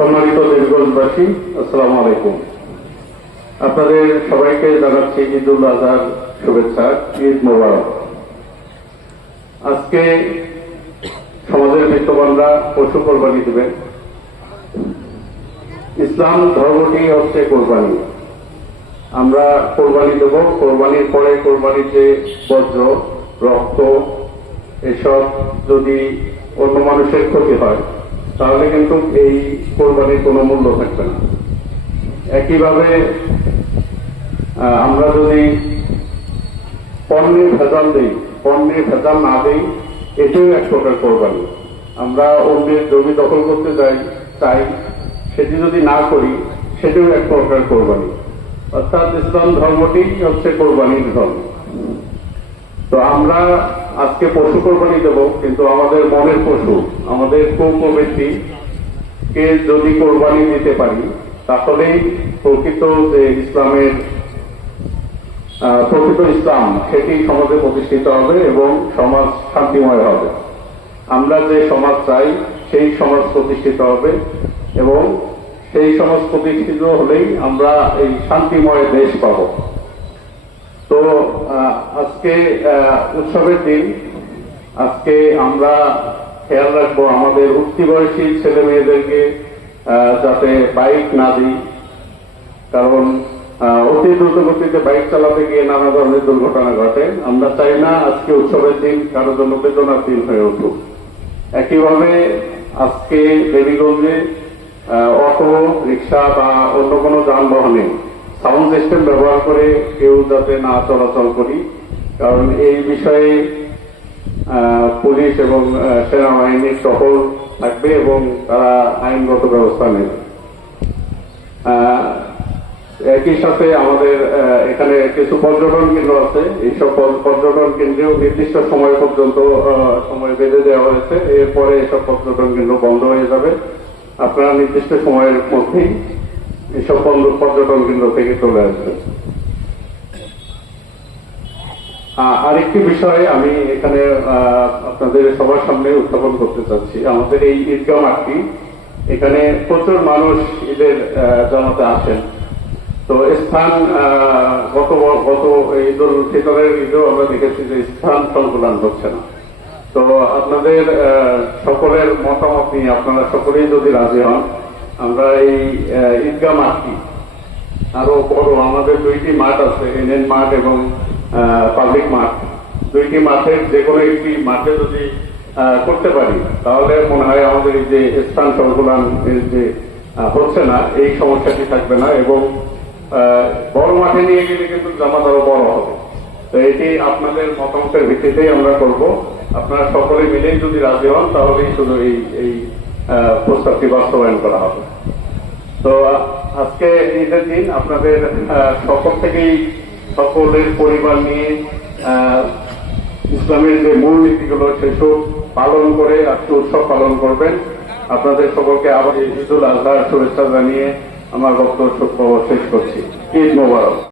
সম্মানিত দেবগঞ্জবাসী আসসালামু আলাইকুম। আপনাদের সবাইকে জানাচ্ছি ঈদ উল আজহার শুভেচ্ছা, ঈদ মোবারক। আজকে সমাজের বিত্তবানরা পশু কোরবানি দেবেন। ইসলাম ধর্মটি হচ্ছে কোরবানি। আমরা কোরবানি দেব, কোরবানির পরে কোরবানির যে বজ্র রক্ত, এসব যদি অন্য মানুষের ক্ষতি হয় তাহলে কিন্তু এই কোরবানির কোনো মূল্য থাকবে না। একইভাবে আমরা যদি পণ্যের ভেজাল দিই, পণ্যের ভেজাল না দিই, এটাও এক প্রকার কোরবানি। আমরা অন্যের জমি দখল করতে যাই চাই সেটি যদি না করি, সেটিও এক প্রকার কোরবানি। অর্থাৎ ইসলাম ধর্মটি হচ্ছে কোরবানির ধর্ম। তো আমরা আজকে পশু কোরবানি দেব, কিন্তু আমাদের মনের পশু, আমাদের প্রবৃত্তি কে যদি কোরবানি দিতে পারি, তাহলেই প্রকৃত যে ইসলামের প্রকৃত ইসলাম, সেটি সমাজে প্রতিষ্ঠিত হবে এবং সমাজ শান্তিময় হবে। আমরা যে সমাজ চাই, সেই সমাজ প্রতিষ্ঠিত হবে এবং সেই সমাজ প্রতিষ্ঠিত হলেই আমরা এই শান্তিময় দেশ পাব। আজকে উৎসবের দিন। আজকে আমরা খেয়াল রাখব আমাদের উঠতি বয়সী ছেলে মেয়েদেরকে যাতে বাইক না দিই। কারণ অতি দ্রুত গতিতে বাইক চালাতে গিয়ে নানা ধরনের দুর্ঘটনা ঘটে। আমরা চাই না আজকে উৎসবের দিন কারোর জন্য বেদনার দিন হয়ে উঠুক। একইভাবে আজকে দেবীগঞ্জে অটো, রিক্সা বা অন্য কোনো যানবাহনে সাউন্ড সিস্টেম ব্যবহার করে কেউ যাতে না চলাচল করি। কারণ এই বিষয়ে পুলিশ এবং সেনাবাহিনীর টহল থাকবে এবং তারা আইনগত ব্যবস্থা নেবে। একই সাথে আমাদের এখানে কিছু পর্যটন কেন্দ্র আছে। এইসব পর- পর্যটন কেন্দ্রেও নির্দিষ্ট সময় পর্যন্ত সময় বেঁধে দেওয়া হয়েছে। এরপরে এসব পর্যটন কেন্দ্র বন্ধ হয়ে যাবে। আপনারা নির্দিষ্ট সময়ের মধ্যেই এসব পর্য- পর্যটন কেন্দ্র থেকে চলে আসবেন। আরেকটি বিষয় আমি এখানে আপনাদের সবার সামনে উত্থাপন করতে চাচ্ছি। আমাদের এই ঈদগাহ মাঠটি, এখানে প্রচুর মানুষ ঈদের জমাতে আসেন। তো স্থান গত গত ঈদ উল ফিতরের ঈদেও আমরা দেখেছি যে স্থান সংকুলান হচ্ছে না। তো আপনাদের সকলের মতামত নিয়ে আপনারা সকলেই যদি রাজি হন, আমরা এই ঈদগাহ মাঠটি আরও বড়। আমাদের দুইটি মাঠ আছে, এনএন মাঠ এবং পাবলিক মাঠ দুইটি মাঠের যে কোনো একটি মাঠে যদি করতে পারি, তাহলে মনে হয় আমাদের যে স্থান সংকুলান যে হচ্ছে না, এই সমস্যাটি থাকবে না এবং বড় মাঠে নিয়ে গেলে কিন্তু জামাত আরও বড় হবে। তো এটি আপনাদের মতামতের ভিত্তিতেই আমরা করব। আপনারা সকলে মিলেই যদি রাজি হন, তাহলেই শুধু এই এই প্রস্তাবটি বাস্তবায়ন করা হবে। তো আজকে ঈদের দিন আপনাদের সকল থেকেই সকলের পরিবার নিয়ে ইসলামের যে মূল নীতিগুলো সেসব পালন করে, আজকে উৎসব পালন করবেন। আপনাদের সকলকে আবার ঈদুল আজহার শুভেচ্ছা জানিয়ে আমার বক্তব্য শেষ করছি। ঈদ মোবারক।